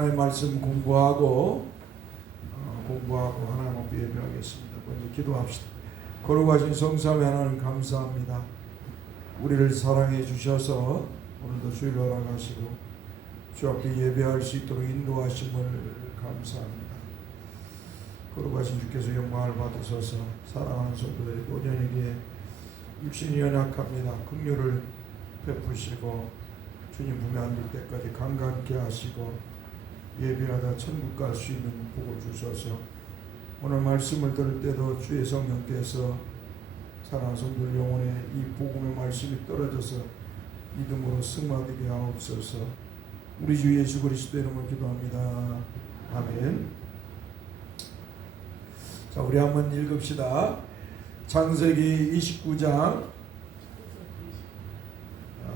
하나님 말씀 공부하고 하나님 앞에 예배하겠습니다. 먼저 기도합시다. 거룩하신 성삼위 하나님 감사합니다. 우리를 사랑해 주셔서 오늘도 주일 허락하시고 주 앞에 예배할 수 있도록 인도하심을 감사합니다. 거룩하신 주께서 영광을 받으셔서 사랑하는 성도들이 본연에게 육신이 연약합니다. 긍휼을 베푸시고 주님 품에 안길 때까지 강건케 하시고 예배하다 천국 갈 수 있는 복을 주셔서 오늘 말씀을 들을 때도 주의 성령께서 사랑하는 성도들 영혼에 이 복음의 말씀이 떨어져서 믿음으로 승화되게 하옵소서. 우리 주 예수 그리스도의 이름으로 기도합니다. 아멘. 자, 우리 한번 읽읍시다. 창세기 29장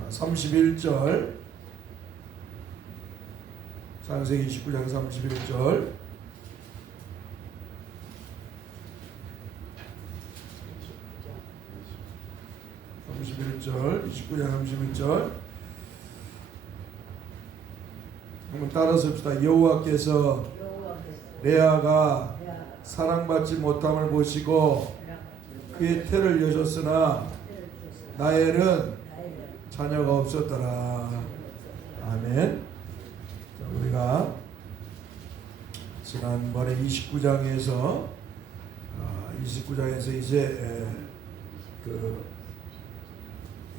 31절. 창세기 29장 31절. 29장 31절. 한번 따라서 합시다. 여호와께서 레아가 사랑받지 못함을 보시고 그의 태를 여셨으나 라헬은 자녀가 없었더라. 아멘. 자, 우리가 지난번에 29장에서 이제 그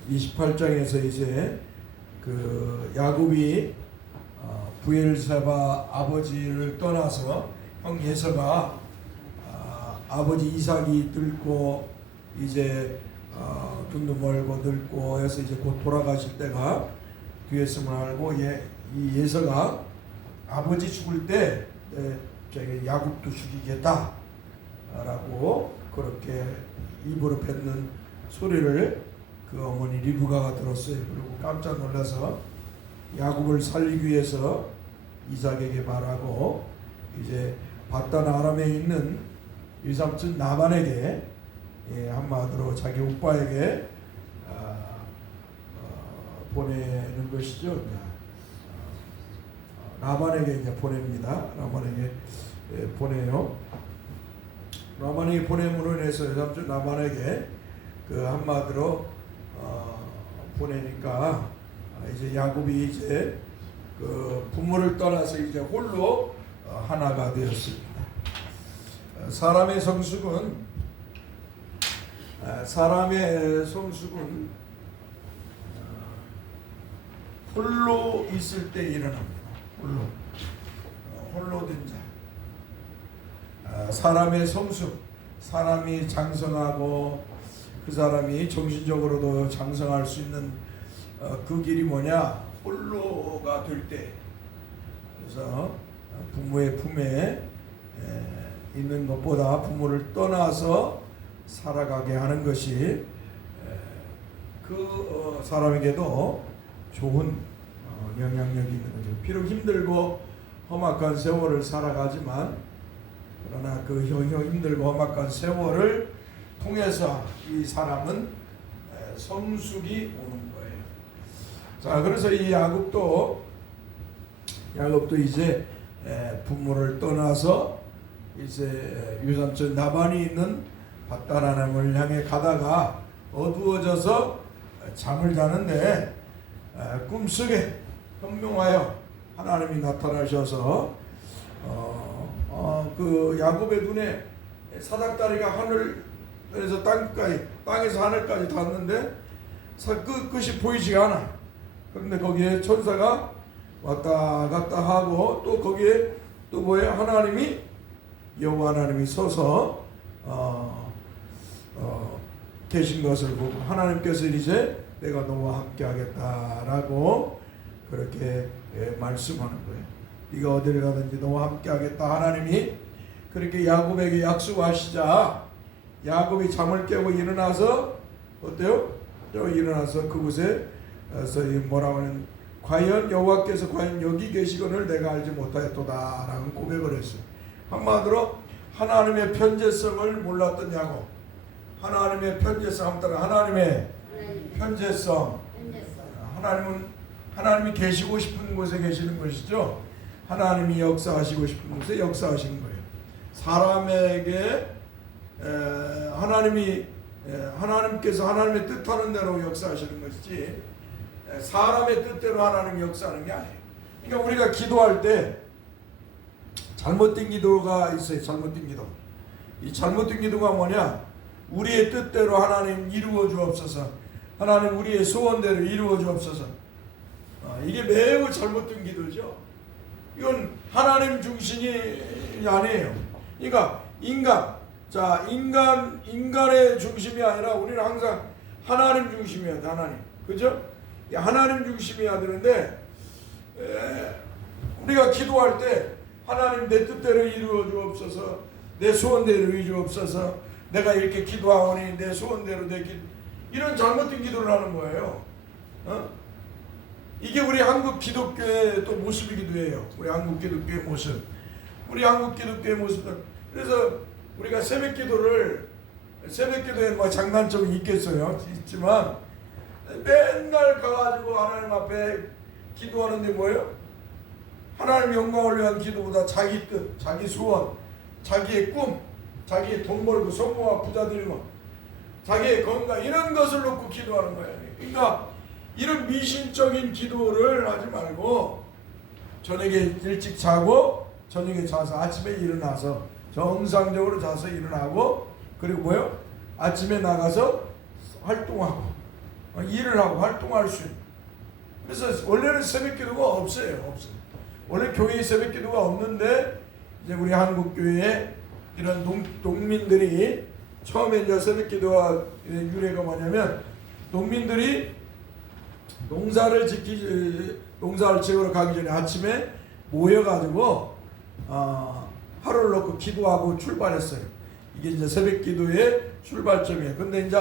28장에서 이제 그 야곱이 부엘세바 아버지를 떠나서 형 예서가 아버지 이삭이 늙고 이제 눈도 멀고 늙고 해서 이제 곧 돌아가실 때가 뒤였음을 알고 이 예서가 아버지 죽을 때 야곱도 죽이겠다 라고 그렇게 입으로 뱉는 소리를 그 어머니 리브가가 들었어요. 그리고 깜짝 놀라서 야곱을 살리기 위해서 이삭에게 말하고 이제 바단 아람에 있는 일삼촌 나반에게 한마디로 자기 오빠에게 보내는 것이죠. 라반에게 이제 보냅니다. 라반에게 보내요. 라반에게 보냄으로 인해서 일삼촌 라반에게 그 한마디로 보내니까 이제 야곱이 이제 그 부모를 떠나서 이제 홀로 하나가 되었습니다. 사람의 성숙은 홀로 있을 때 일어납니다. 홀로 된 자. 사람의 성숙, 사람이 장성하고 그 사람이 정신적으로도 장성할 수 있는 그 길이 뭐냐? 홀로가 될 때. 그래서 부모의 품에 있는 것보다 부모를 떠나서 살아가게 하는 것이 그 사람에게도 좋은 영향력이 있는 거죠. 비록 힘들고 험악한 세월을 살아가지만 그러나 그 힘들고 험악한 세월을 통해서 이 사람은 성숙이 오는 거예요. 자, 그래서 이 야곱도 이제 부모를 떠나서 이제 유삼촌 나반이 있는 바단 아람을 향해 가다가 어두워져서 잠을 자는데 꿈속에 현명하여 하나님이 나타나셔서 그 야곱의 눈에 사닥다리가 하늘에서 땅에서 하늘까지 닿았는데 끝이 보이지가 않아. 그런데 거기에 천사가 왔다 갔다 하고 또 거기에 또 뭐예요? 여호와 하나님이 서서 계신 것을 보고 하나님께서 이제 내가 너와 함께 하겠다라고 그렇게 말씀하는 거예요. 네가 어디를 가든지 너와 함께 하겠다. 하나님이 그렇게 야곱에게 약속하시자 야곱이 잠을 깨고 일어나서 어때요? 일어나서 그곳에 뭐라고 하는 과연 여호와께서 과연 여기 계시거늘 내가 알지 못하였도다라는 고백을 했어요. 한마디로 하나님의 편재성을 몰랐던 야곱. 하나님의 편재성 따라 하나님의 편재성. 하나님은 하나님이 계시고 싶은 곳에 계시는 것이죠. 하나님이 역사하시고 싶은 곳에 역사하시는 거예요. 사람에게 하나님께서 하나님의 뜻하는 대로 역사하시는 것이지 사람의 뜻대로 하나님이 역사하는 게 아니에요. 그러니까 우리가 기도할 때 잘못된 기도가 있어요. 잘못된 기도. 이 잘못된 기도가 뭐냐? 우리의 뜻대로 하나님 이루어 주옵소서. 하나님 우리의 소원대로 이루어 주옵소서. 이게 매우 잘못된 기도죠. 이건 하나님 중심이 아니에요. 그러니까 인간의 중심이 아니라 우리는 항상 하나님 중심이어야 돼. 하나님. 그죠? 하나님 중심이어야 되는데 우리가 기도할 때 하나님 내 뜻대로 이루어 주옵소서. 내 소원대로 이루어 주옵소서. 내가 이렇게 기도하오니 내 소원대로 이런 잘못된 기도를 하는 거예요. 이게 우리 한국 기독교의 또 모습이기도 해요. 우리 한국 기독교의 모습. 우리 한국 기독교의 모습은 그래서 우리가 새벽기도에 뭐 장단점이 있지만 맨날 가가지고 하나님 앞에 기도하는데 뭐예요? 하나님 영광을 위한 기도보다 자기 뜻, 자기 소원, 자기의 꿈, 자기의 돈 벌고 성공하고 부자 되는 거, 자기의 건강 이런 것을 놓고 기도하는 거예요. 그러니까 이런 미신적인 기도를 하지 말고 저녁에 일찍 자고 저녁에 자서 아침에 일어나서 정상적으로 자서 일어나고 그리고 뭐요? 아침에 나가서 활동하고 일을 하고 활동할 수 있는. 그래서 원래는 새벽기도가 없어요. 원래 교회에 새벽기도가 없는데 이제 우리 한국 교회에 이런 농민들이 처음에 이제 새벽기도가 유래가 뭐냐면 농민들이 농사를 지으러 가기 전에 아침에 모여가지고 하루를 놓고 기도하고 출발했어요. 이게 이제 새벽기도의 출발점이에요. 근데 이제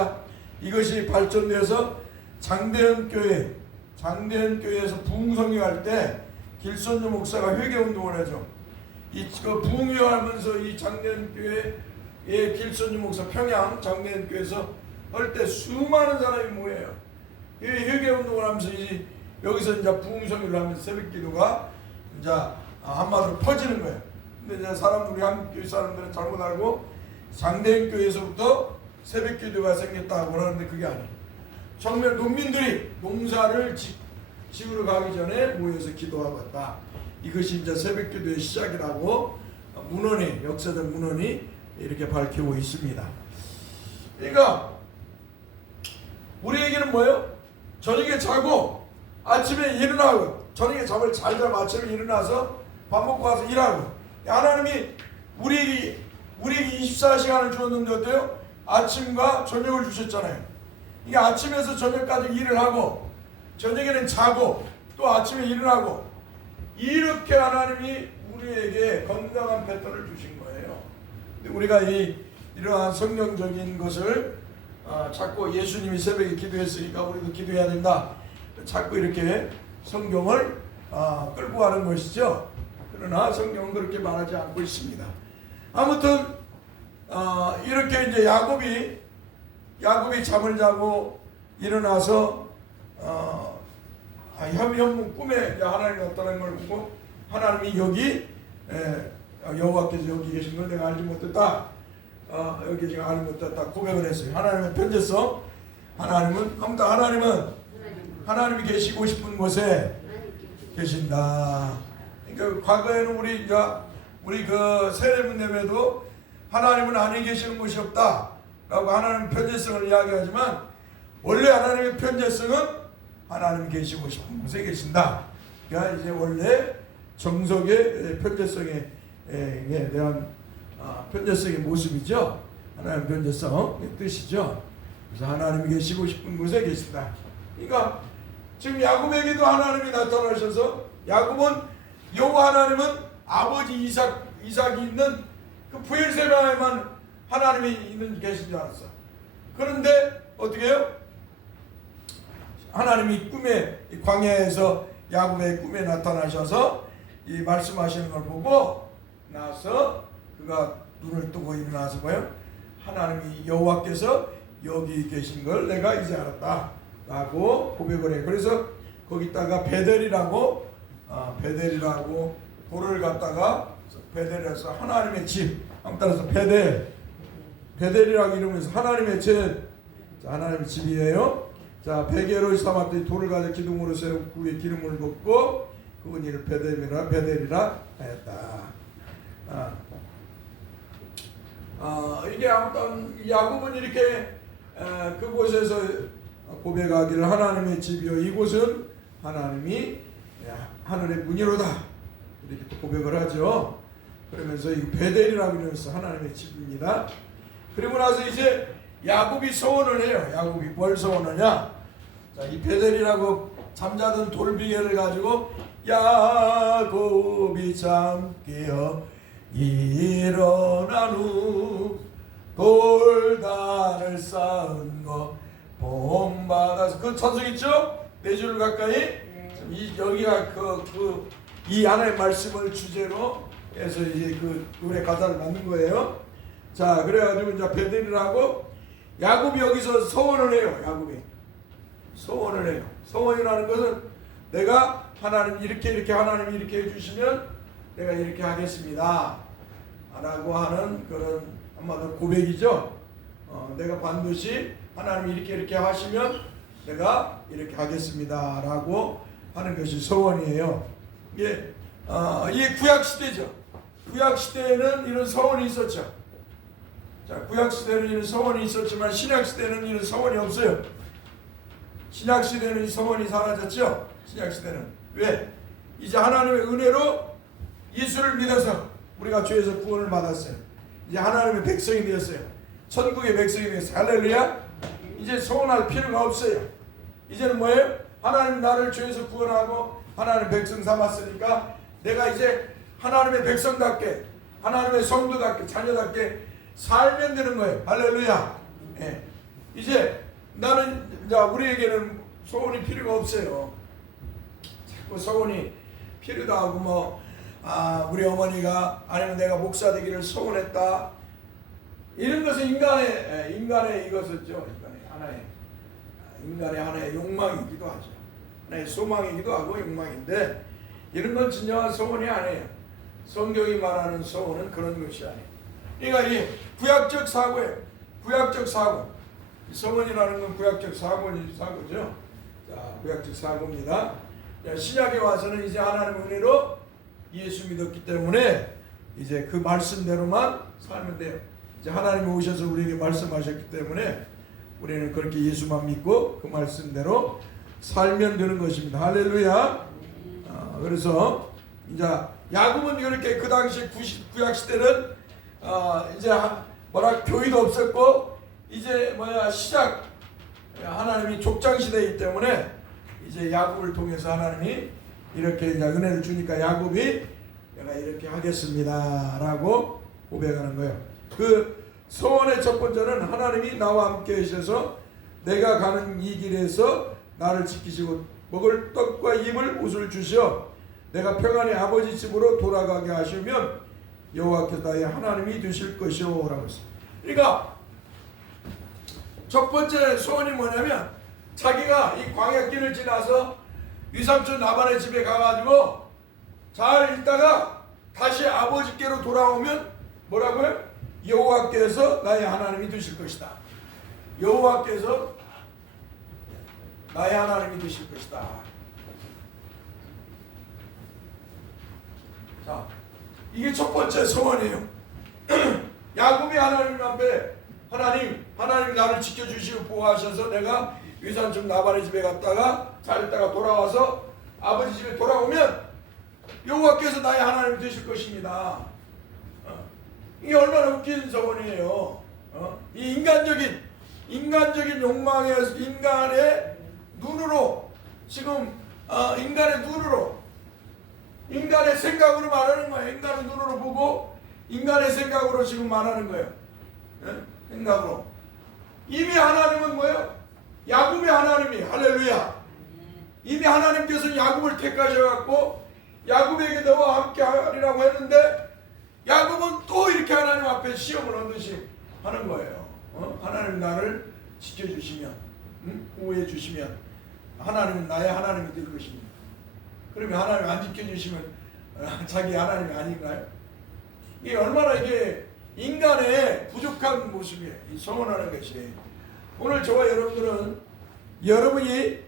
이것이 발전돼서 장대현 교회에서 부흥성이 갈 때 길선주 목사가 회개운동을 하죠. 그 부흥회하면서 이 장대현 교회의 길선주 목사 평양 장대현 교회에서 할 때 수많은 사람이 모여요. 이 회개운동을 하면서 여기서 이제 부흥성회를 하면서 새벽기도가 이제 한마디로 퍼지는 거예요. 근데 이제 우리 한국 교회 사람들은 잘못 알고 장대현 교회에서부터 새벽기도가 생겼다고 하는데 그게 아니에요. 정말 농민들이 농사를 지으러 가기 전에 모여서 기도하고 왔다. 이것이 이제 새벽기도의 시작이라고 역사적 문헌이 이렇게 밝히고 있습니다. 그러니까 우리에게는 뭐예요? 저녁에 자고 아침에 일어나고 저녁에 잠을 잘 자고 아침에 일어나서 밥 먹고 와서 일하고 하나님이 우리에게 24시간을 주었는데 어때요? 아침과 저녁을 주셨잖아요. 이게 아침에서 저녁까지 일을 하고 저녁에는 자고 또 아침에 일어나고 이렇게 하나님이 우리에게 건강한 패턴을 주신 거예요. 근데 우리가 이러한 성경적인 것을 자꾸 예수님이 새벽에 기도했으니까 우리도 기도해야 된다. 자꾸 이렇게 성경을 끌고 가는 것이죠. 그러나 성경은 그렇게 말하지 않고 있습니다. 아무튼 이렇게 이제 야곱이 잠을 자고 일어나서 현문 꿈에 하나님이 나타난 걸 보고 하나님이 여기 여호와께서 여기 계신 걸 내가 알지 못했다. 여기 지금 알지 못했다 고백을 했어요. 하나님의 편재성. 하나님이 계시고 싶은 곳에 계신다. 그러니까 과거에는 우리 그 세례문답에도 하나님은 안에 계시는 곳이 없다라고 하나님 편재성을 이야기하지만 원래 하나님의 편재성은 하나님이 계시고 싶은 곳에 계신다. 그러니까 이제 원래 정석의 편재성에 대한 편재성의 모습이죠. 하나님 편재성의 뜻이죠. 그래서 하나님이 계시고 싶은 곳에 계신다. 그러니까 지금 야곱에게도 하나님이 나타나셔서 야곱은 여호와 하나님은 아버지 이삭이 있는 그 브엘세바에만 하나님이 계신 줄 알았어. 그런데 어떻게 해요? 하나님이 광야에서 야곱의 꿈에 나타나셔서 이 말씀하시는 걸 보고 나서 그가 눈을 뜨고 일어나서 뭐예요? 하나님이 여호와께서 여기 계신 걸 내가 이제 알았다 라고 고백을 해요. 그래서 거기다가 베델이라고 돌을 갖다가 베델에서 하나님의 집, 따라서 베델이라고 이름에서 하나님의 집, 자, 하나님의 집이에요. 자, 베개로 삼았더니 돌을 가져 기둥으로 세우고 그 위에 기름을 붓고 그분 이를 베델이라 하였다. 이게 아무튼 야곱은 이렇게 그곳에서 고백하기를 하나님의 집이요 이곳은 하나님이 하늘의 문이로다 이렇게 또 고백을 하죠. 그러면서 이 베델이라고 이러면서 하나님의 집입니다. 그리고 나서 이제 야곱이 소원을 해요. 야곱이 뭘 소원하냐? 자, 이 베델이라고 잠자던 돌비계를 가지고 야곱이 잠 깨어 일어난 후 돌단을 쌓은 거 본받아서 그 찬송 있죠? 4줄 가까이 여기가 이 하나의 말씀을 주제로 해서 이제 그 노래 가사를 만든 거예요. 자, 그래가지고 이제 베델이라고 야곱이 여기서 소원을 해요. 야곱이 소원을 해요. 소원이라는 것은 내가 하나님 이렇게 하나님이 이렇게 해주시면 내가 이렇게 하겠습니다 라고 하는 그런 한마디로 고백이죠. 내가 반드시 하나님이 이렇게 하시면 내가 이렇게 하겠습니다 라고 하는 것이 소원이에요. 이게 구약시대죠. 구약시대에는 이런 소원이 있었죠. 자, 구약시대는 이런 소원이 있었지만 신약시대는 이런 소원이 없어요. 신약시대는 이 소원이 사라졌죠. 신약시대는 왜? 이제 하나님의 은혜로 예수를 믿어서 우리가 죄에서 구원을 받았어요. 이제 하나님의 백성이 되었어요. 천국의 백성이 되었어요. 할렐루야. 이제 소원할 필요가 없어요. 이제는 뭐예요? 하나님 나를 죄에서 구원하고 하나님의 백성 삼았으니까 내가 이제 하나님의 백성답게 하나님의 성도답게 자녀답게 살면 되는 거예요. 할렐루야. 예. 이제 나는 우리에게는 소원이 필요가 없어요. 자꾸 소원이 필요도 하고 우리 어머니가 아니면 내가 목사 되기를 소원했다. 이런 것은 인간의 이것이죠. 인간의 하나의 욕망이기도 하죠. 하나의 소망이기도 하고 욕망인데 이런 건 진정한 소원이 아니에요. 성경이 말하는 소원은 그런 것이 아니에요. 그러니까 이 구약적 사고예요. 구약적 사고. 소원이라는 건 구약적 사고죠. 자, 구약적 사고입니다. 신약에 와서는 이제 하나님의 은혜로 예수 믿었기 때문에 이제 그 말씀대로만 살면 돼요. 이제 하나님이 오셔서 우리에게 말씀하셨기 때문에 우리는 그렇게 예수만 믿고 그 말씀대로 살면 되는 것입니다. 할렐루야. 그래서 이제 야곱은 이렇게 그 당시 구약 시대는 이제 교회도 없었고 이제 하나님이 족장 시대이기 때문에 이제 야곱을 통해서 하나님이 이렇게 이제 은혜를 주니까 야곱이 내가 이렇게 하겠습니다라고 고백하는 거예요. 그 소원의 첫 번째는 하나님이 나와 함께 하셔서 내가 가는 이 길에서 나를 지키시고 먹을 떡과 입을 옷을 주시어 내가 평안히 아버지 집으로 돌아가게 하시면 여호와께서 나의 하나님이 되실 것이오 라고 했어요. 그러니까 첫 번째 소원이 뭐냐면 자기가 이 광야길을 지나서 위삼촌 나반의 집에 가가지고 잘 있다가 다시 아버지께로 돌아오면 뭐라고요? 여호와께서 나의 하나님이 되실 것이다. 여호와께서 나의 하나님이 되실 것이다. 자, 이게 첫 번째 소원이에요. 야곱이 하나님 앞에 하나님 나를 지켜주시고 보호하셔서 내가 위산촌 나반의 집에 갔다가 잘 있다가 돌아와서 아버지 집에 돌아오면 여호와께서 나의 하나님이 되실 것입니다. 이게 얼마나 웃긴 소원이에요. 이 인간적인 욕망에서 인간의 눈으로 지금 인간의 눈으로 인간의 생각으로 말하는 거예요. 인간의 눈으로 보고 인간의 생각으로 지금 말하는 거예요. 생각으로. 이미 하나님은 뭐예요? 야곱의 하나님이 할렐루야. 이미 하나님께서 야곱을 택하셔갖고 야곱에게 너와 함께 하리라고 했는데 야곱은 또 이렇게 하나님 앞에 시험을 얻듯이 하는 거예요. 하나님 나를 지켜주시면 보호해 주시면 하나님은 나의 하나님이 될 것입니다. 그러면 하나님 안 지켜주시면 자기 하나님이 아닌가요? 이게 얼마나 이게 인간의 부족한 모습이에요. 이 성원하는 것이. 오늘 저와 여러분들은 여러분이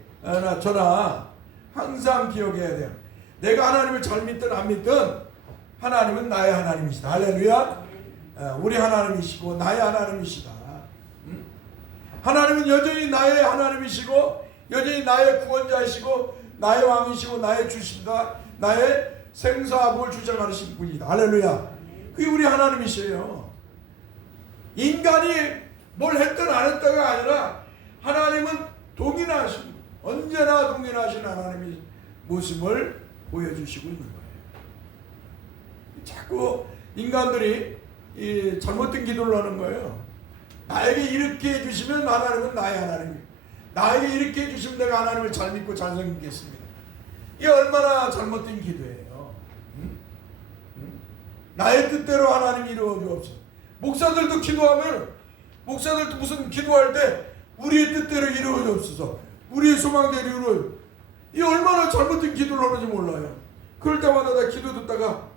저나 항상 기억해야 돼요. 내가 하나님을 잘 믿든 안 믿든 하나님은 나의 하나님이시다. 할렐루야. 우리 하나님이시고 나의 하나님이시다. 하나님은 여전히 나의 하나님이시고 여전히 나의 구원자이시고 나의 왕이시고 나의 주시다. 나의 생사복을 주장하신 분이다. 할렐루야. 그게 우리 하나님이시에요. 인간이 뭘 했든 안 했다가 아니라 하나님은 동일하신, 언제나 동일하신 하나님의 모습을 보여주시고 있는 거예요. 자꾸 인간들이 잘못된 기도를 하는 거예요. 나에게 이렇게 해주시면 하나님은 나의 하나님이에요. 나에게 이렇게 해주시면 내가 하나님을 잘 믿고 잘 섬기겠습니다. 이게 얼마나 잘못된 기도예요. 나의 뜻대로 하나님이 이루어 주옵소서. 목사들도 기도하면, 목사들도 무슨 기도할 때 우리의 뜻대로 이루어 주옵소서, 우리의 소망대로 이루어. 이 얼마나 잘못된 기도를 하는지 몰라요. 그럴 때마다 나 기도 듣다가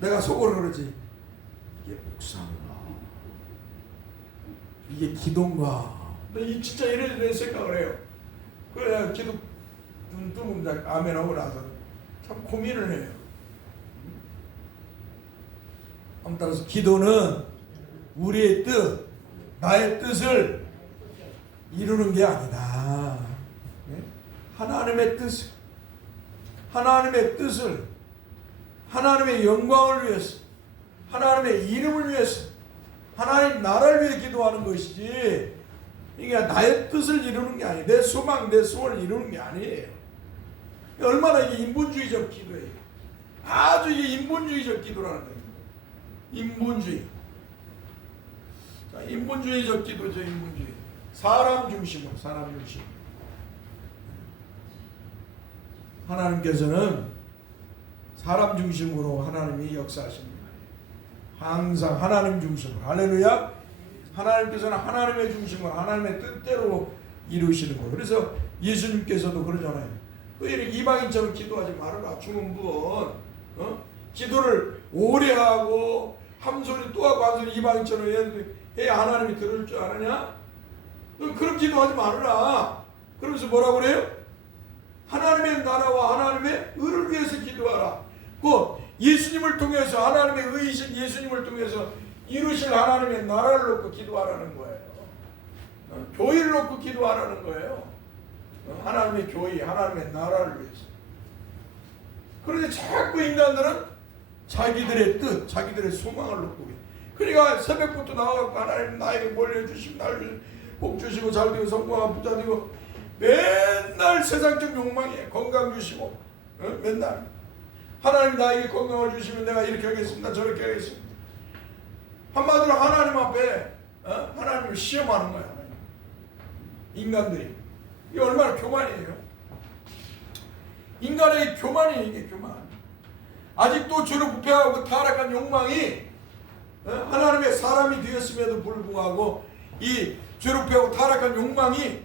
내가 속으로 그러지, 이게 목사인가, 이게 기도인가. 이 진짜 이런 생각을 해요. 그래 기도 눈 뜨면 아멘하고 나서 참 고민을 해요. 따라서 기도는 우리의 뜻, 나의 뜻을 이루는 게 아니다. 하나님의 뜻을, 하나님의 뜻을, 하나님의 영광을 위해서, 하나님의 이름을 위해서, 하나님 나라를 위해 기도하는 것이지, 이게 나의 뜻을 이루는 게 아니에요. 내 소망, 내 소원을 이루는 게 아니에요. 얼마나 이게 인본주의적 기도예요. 아주 이게 인본주의적 기도라는 거예요. 인본주의. 자, 인본주의적 기도죠. 인본주의. 사람 중심으로, 사람 중심. 하나님께서는 사람 중심으로 하나님이 역사하십니다. 항상 하나님 중심으로. 할렐루야. 하나님께서는 하나님의 중심으로, 하나님의 뜻대로 이루시는 거예요. 그래서 예수님께서도 그러잖아요. 이렇게 이방인처럼 기도하지 말아라. 죽은 분, 기도를 오래 하고 한 소리 또 하고 한 소리 이방인처럼 해야 하나님이 들을 줄 아느냐? 그런 기도하지 말아라. 그러면서 뭐라고 그래요? 하나님의 나라와 하나님의 의를 위해서 기도하라. 그 예수님을 통해서, 하나님의 의이신 예수님을 통해서 이루실 하나님의 나라를 놓고 기도하라는 거예요. 교회를 놓고 기도하라는 거예요. 하나님의 교회, 하나님의 나라를 위해서. 그런데 자꾸 인간들은 자기들의 뜻, 자기들의 소망을 놓고, 그러니까 새벽부터 나와갖고 하나님 나에게 뭘 해주시고 나를 복 주시고 잘 되고 성공하고 부자 되고, 맨날 세상적 욕망이에요. 건강 주시고, 맨날 하나님 나에게 건강을 주시면 내가 이렇게 하겠습니다, 저렇게 하겠습니다. 한마디로 하나님 앞에 하나님을 시험하는 거야. 하나님. 인간들이. 이게 얼마나 교만이에요. 인간의 교만이에요. 이게 교만. 아직도 주를 부패하고 타락한 욕망이 하나님의 사람이 되었음에도 불구하고 이 주를 부패하고 타락한 욕망이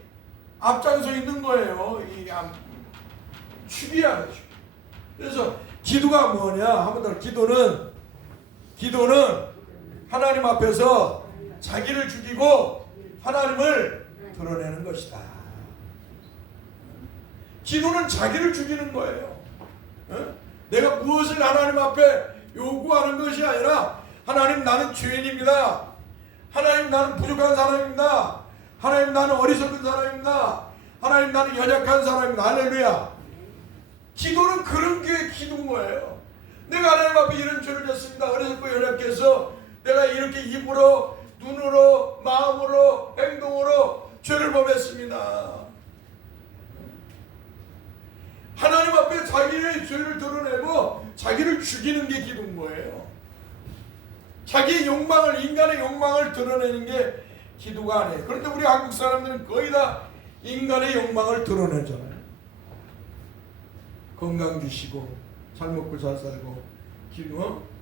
앞장서 있는 거예요. 이 축이야. 그래서 기도가 뭐냐 하면 더 기도는 하나님 앞에서 자기를 죽이고 하나님을 드러내는 것이다. 기도는 자기를 죽이는 거예요. 내가 무엇을 하나님 앞에 요구하는 것이 아니라, 하나님 나는 죄인입니다. 하나님 나는 부족한 사람입니다. 하나님 나는 어리석은 사람입니다. 하나님 나는 연약한 사람입니다. 할렐루야. 기도는 그런 게 기도인 거예요. 내가 하나님 앞에 이런 죄를 졌습니다. 어리석고 연약해서 내가 이렇게 입으로, 눈으로, 마음으로, 행동으로 죄를 범했습니다. 하나님 앞에 자기의 죄를 드러내고 자기를 죽이는 게 기도인 거예요. 자기의 욕망을, 인간의 욕망을 드러내는 게 기도가 아니에요. 그런데 우리 한국 사람들은 거의 다 인간의 욕망을 드러내잖아요. 건강 주시고 잘 먹고 잘 살고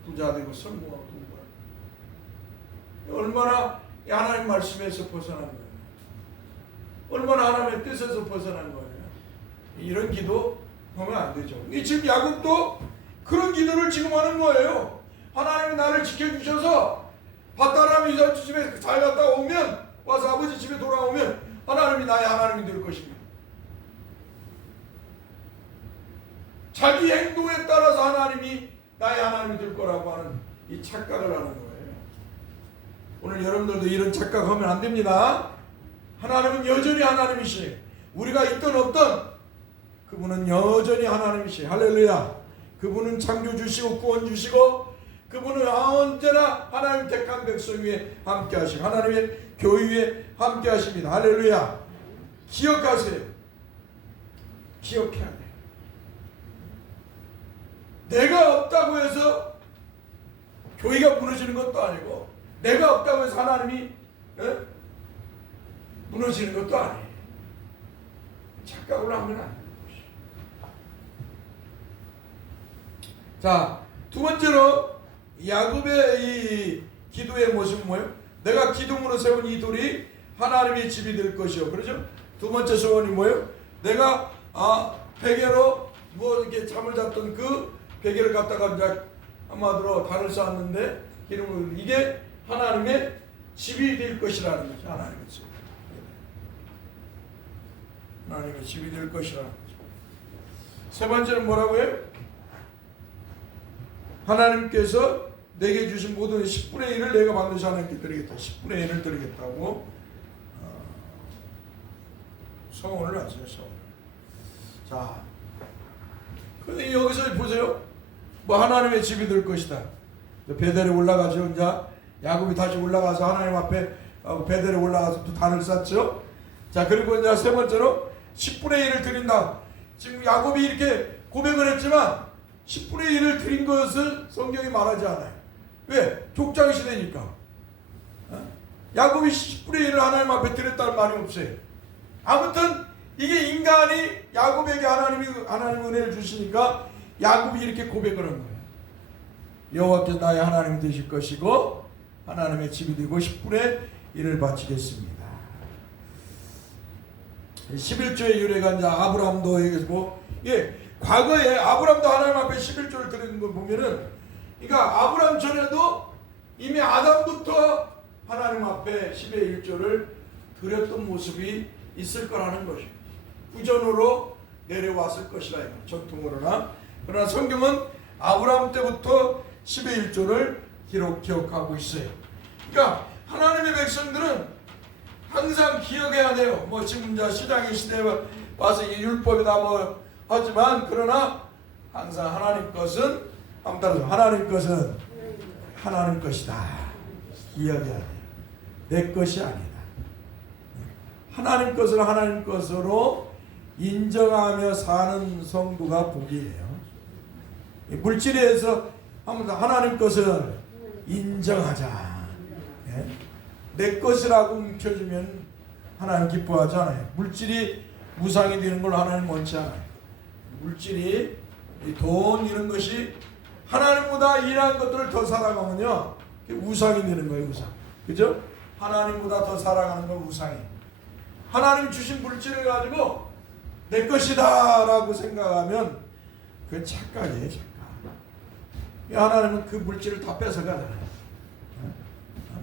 부자 되고 성공하고 돈 벌고. 얼마나 하나님 말씀에서 벗어난 거예요. 얼마나 하나님의 뜻에서 벗어난 거예요. 이런 기도 하면 안 되죠. 지금 야곱도 그런 기도를 지금 하는 거예요. 하나님이 나를 지켜주셔서 밭다람이 집에 잘 갔다 오면, 와서 아버지 집에 돌아오면 하나님이 나의 하나님이 될 것입니다. 자기 행동에 따라서 하나님이 나의 하나님이 될 거라고 하는 이 착각을 하는 거예요. 오늘 여러분들도 이런 착각하면 안 됩니다. 하나님은 여전히 하나님이시. 우리가 있든 없든 그분은 여전히 하나님이시. 할렐루야. 그분은 창조주시고 구원주시고 그분은 언제나 하나님 택한 백성 위에 함께 하시고 하나님의 교회 위에 함께 하십니다. 할렐루야. 기억하세요. 기억해야 돼요. 내가 없다고 해서 교회가 무너지는 것도 아니고 내가 없다고 해서 하나님이 무너지는 것도 아니에요. 착각을 하면 안 되는 것이에요. 자, 두 번째로 야곱의 이 기도의 모습은 뭐예요? 내가 기둥으로 세운 이 돌이 하나님의 집이 될 것이요. 그렇죠? 두 번째 소원이 뭐예요? 내가 베개로 뭐 이렇게 잠을 잤던 그 베개를 갖다가 이제 한마디로 단을 쌓았는데 기름을 이게 하나님의 집이 될 것이라는 거죠. 하나님의 집. 하나님의 집이 될 것이라는 거죠. 세 번째는 뭐라고요? 하나님께서 내게 주신 모든 10분의 1을 내가 반드시 하나님께 드리겠다. 10분의 1을 드리겠다고 서원을 하세요. 서원. 자, 근데 여기서 보세요. 뭐 하나님의 집이 될 것이다. 베델에 올라가죠. 이제 야곱이 다시 올라가서 하나님 앞에 베델에 올라가서 또 단을 쌓죠. 자, 그리고 이제 세 번째로 10분의 1을 드린다. 지금 야곱이 이렇게 고백을 했지만 10분의 1을 드린 것을 성경이 말하지 않아요. 왜? 족장 시대니까. 야곱이 10분의 1을 하나님 앞에 드렸다는 말이 없어요. 아무튼 이게 인간이 야곱에게 하나님이 은혜를 주시니까 야곱이 이렇게 고백을 한 거예요. 여호와께서 나의 하나님이 되실 것이고 하나님의 집이 되고 10분의 1을 바치겠습니다. 11조의 유래가 이제 아브라함도 얘기했고, 과거에 아브라함도 하나님 앞에 11조를 드리는 걸 보면은, 그러니까 아브라함 전에도 이미 아담부터 하나님 앞에 10의 1조를 드렸던 모습이 있을 거라는 것이에요. 구전으로 내려왔을 것이라 이거 전통으로나. 그러나 성경은 아브라함 때부터 10의 1조를 기억하고 있어요. 그러니까 하나님의 백성들은 항상 기억해야 돼요. 뭐 지금 이제 신약의 시대에 와서 이 율법이다 뭐 하지만 그러나 항상 하나님 것은 한번 따라서 하나님 것은 하나님 것이다. 기억해야 돼요. 내 것이 아니다. 하나님 것을 하나님 것으로 인정하며 사는 성도가 복이에요. 물질에서 하나님 것을 인정하자. 내 것이라고 뭉쳐주면 하나님 기뻐하지 않아요. 물질이 우상이 되는 걸 하나님 원치 않아요. 물질이 돈 이런 것이 하나님보다 이러한 것들을 더 살아가면요 우상이 되는 거예요. 우상. 그죠? 하나님보다 더 살아가는 건 우상이에요. 하나님 주신 물질을 가지고 내 것이다 라고 생각하면 그건 착각이에요. 착각. 하나님은 그 물질을 다 뺏어가잖아요.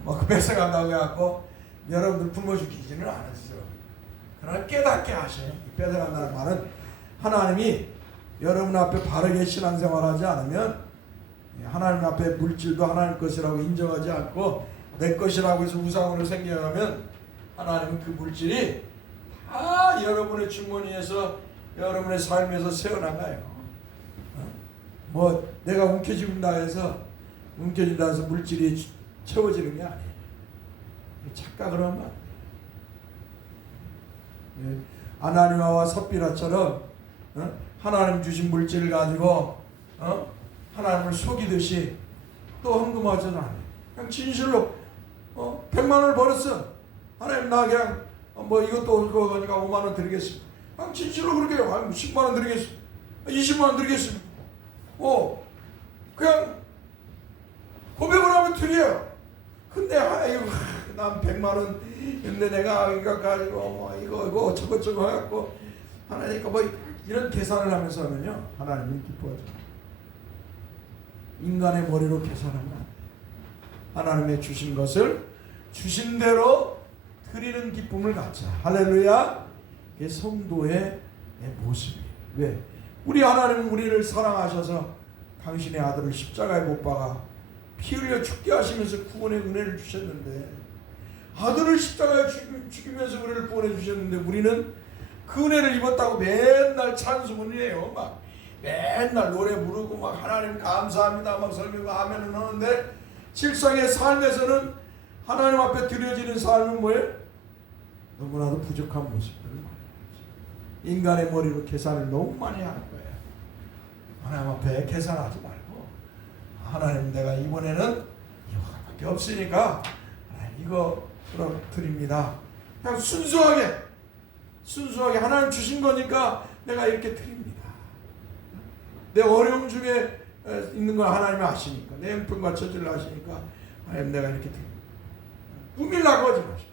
뭐 뺏어간다고 해갖고 여러분들 굶어 죽이지는 않았어. 그러나 깨닫게 하셔요. 뺏어간다는 말은 하나님이 여러분 앞에 바르게 신앙생활하지 않으면 하나님 앞에 물질도 하나님 것이라고 인정하지 않고 내 것이라고 해서 우상으로 생겨가면 하나님은 그 물질이 다 여러분의 주머니에서 여러분의 삶에서 새어나가요. 뭐 내가 움켜쥐는다 해서 물질이 채워지는 게 아니에요. 착각을 하면 안 돼요. 아나니아와 삽비라처럼 하나님 주신 물질을 가지고 하나님을 속이듯이 또 헌금하지는 않아요. 그냥 진실로 100만 원을 벌었어. 하나님 나 그냥 뭐 이것도 이거 그러니까 5만 원 드리겠습니다. 그냥 진실로 그렇게 해요. 10만 원 드리겠습니다. 20만 원 드리겠습니다. 그냥 고백을 하면 드려요. 근데 난 100만 원 근데 내가 이거 가지고 이거 저거 해갖고 하나니까 뭐 이런 계산을 하면서 하면요 하나님이 기뻐하죠. 인간의 머리로 계산하면 안 돼요. 하나님의 주신 것을 주신 대로 드리는 기쁨을 갖자. 할렐루야. 그게 성도의 모습이에요. 왜? 우리 하나님은 우리를 사랑하셔서 당신의 아들을 십자가에 못 박아 피 흘려 죽게 하시면서 구원의 은혜를 주셨는데, 아들을 십자가에 죽이면서 우리를 구원해 주셨는데, 우리는 그 은혜를 입었다고 맨날 찬송은해요. 막 맨날 노래 부르고 막 하나님 감사합니다 막 설교고 아멘을 하는데, 실상의 삶에서는 하나님 앞에 드려지는 삶은 뭐예요? 너무나도 부족한 모습들을 말해요. 인간의 머리로 계산을 너무 많이 하는 거예요. 하나님 앞에 계산하지 말고, 하나님 내가 이번에는 이거밖에 없으니까 이거 그럼 드립니다. 그냥 순수하게 하나님 주신 거니까 내가 이렇게 드립니다. 내 어려움 중에 있는 걸 하나님이 아시니까, 내 형편과 처지를 아시니까 하나님 내가 이렇게 드립니다. 꾸밀라고 하지 마시고,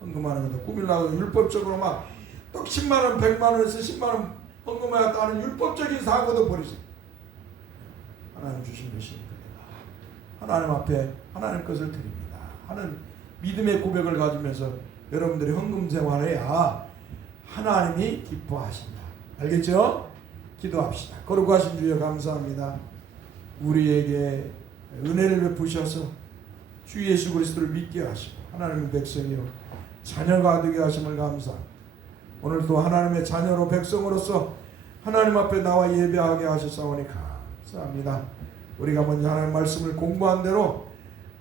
헌금하는 것도 꾸밀라고 율법적으로 막 또 10만원 100만원에서 10만원 헌금하였다 하는 율법적인 사고도 버리세요. 하나님 주신 것이니까 내가 하나님 앞에 하나님 것을 드립니다 하는 믿음의 고백을 가지면서 여러분들이 헌금 생활해야 하나님이 기뻐하신다. 알겠죠? 기도합시다. 거룩하신 주여 감사합니다. 우리에게 은혜를 베푸셔서 주 예수 그리스도를 믿게 하시고 하나님의 백성이요 자녀가 되게 하심을 감사합니다. 오늘도 하나님의 자녀로 백성으로서 하나님 앞에 나와 예배하게 하셨사오니 감사합니다. 우리가 먼저 하나님의 말씀을 공부한 대로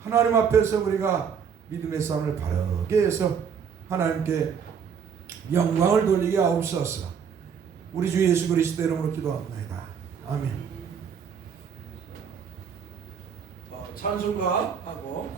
하나님 앞에서 우리가 믿음의 삶을 바르게 해서 하나님께 영광을 돌리게 하옵소서. 우리 주 예수 그리스도 이름으로 기도합니다. 아멘. 찬송가 하고